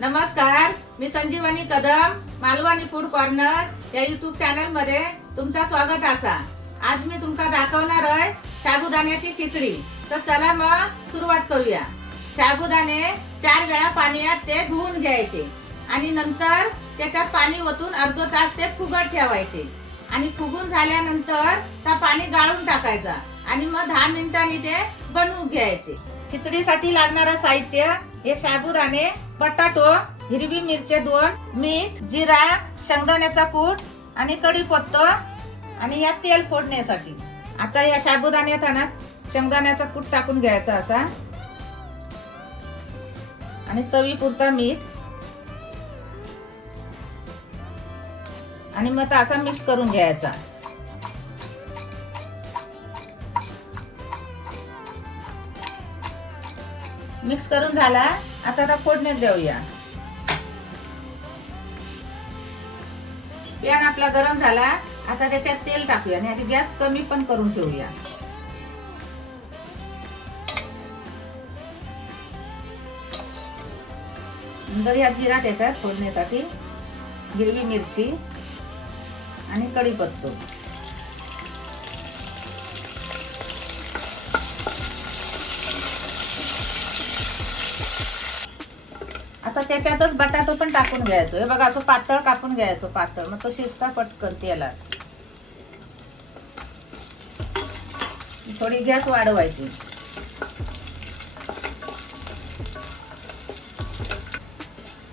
नमस्कार, मी संजीवनी Kadam Malvani food corner या YouTube channel मध्ये तुमचा स्वागत असा। आज मी तुमका दाखवणार आहे साबुदाण्याची खिचडी। तर चला मग सुरुवात करूया। साबुदाणे 4 वेळा पाण्यात ते धुवून घ्यायचे आणि नंतर त्याच्यात पाणी ओतून अर्धा तास ते फुगत ठेवायचे आणि फुगून झाल्यानंतर त्या पाणी गाळून टाकायचा आणि मग 10 मिनिटांनी ते बनवून घ्यायचे। खिचडीसाठी लागणारे साहित्य हे साबुदाणे, बटाटो, हिरवी मिरची 2, मीठ, जिरा, शेंगदाण्याचा कूट आणि कढीपत्ता आणि या तेल फोडण्यासाठी। आता या साबुदाण्यात ना शेंगदाण्याचा कूट टाकून घ्यायचा असा आणि चवीपुरता मीठ आणि मग असा मिक्स करून घ्यायचा। मिक्स करून झाला। आता त्या फोडणीत देऊया। पॅन आपला गरम झाला। आता त्याच्यात तेल टाकूया आणि आधी गॅस कमी पण करून ठेवूया। नंतर या जिरा त्याच्यात फोडण्यासाठी, हिरवी मिरची आणि कढीपत्ता। आता त्याच्यातच बटाटो पण टाकून घ्यायचो। हे बघा असं पातळ कापून घ्यायचो, पातळ, मग तो शिजता पटकन तेलात। थोडी गॅस वाढवायची।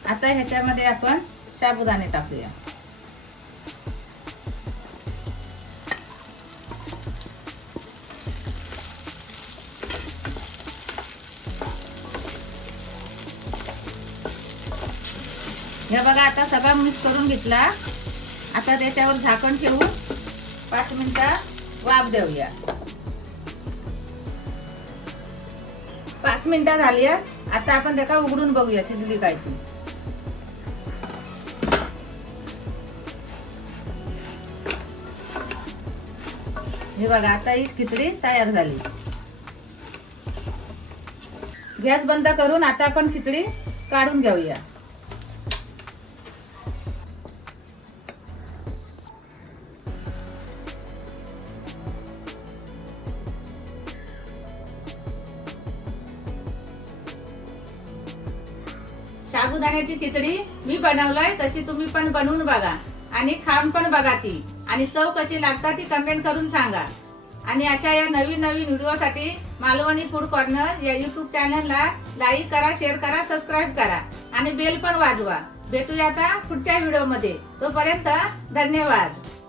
आता ह्याच्यामध्ये आपण साबुदाणे टाकूया। हे बघा आता सगळं मिक्स करून घेतला। आता त्याच्यावर झाकण ठेवून 5 मिनिटं वाफ देऊया। 5 मिनिटं झाली। आता आपण त्याला उघडून बघूया शिजली काय ती। हे बघा आता ही खिचडी तयार झाली। गॅस बंद करून आता आपण खिचडी काढून घेऊया। साबुदाण्याची खिचडी मी बनवलंय, तशी तुम्ही पण बनवून बघा आणि खाऊन पण बघा ती, आणि चव कशी लागतात ती कमेंट करून सांगा। आणि अशा या नवीन व्हिडिओसाठी मालवणी फूड कॉर्नर या यूट्यूब चॅनलला लाईक करा, शेअर करा, सबस्क्राईब करा आणि बेल पण वाजवा। भेटूया आता पुढच्या व्हिडिओमध्ये। तोपर्यंत धन्यवाद।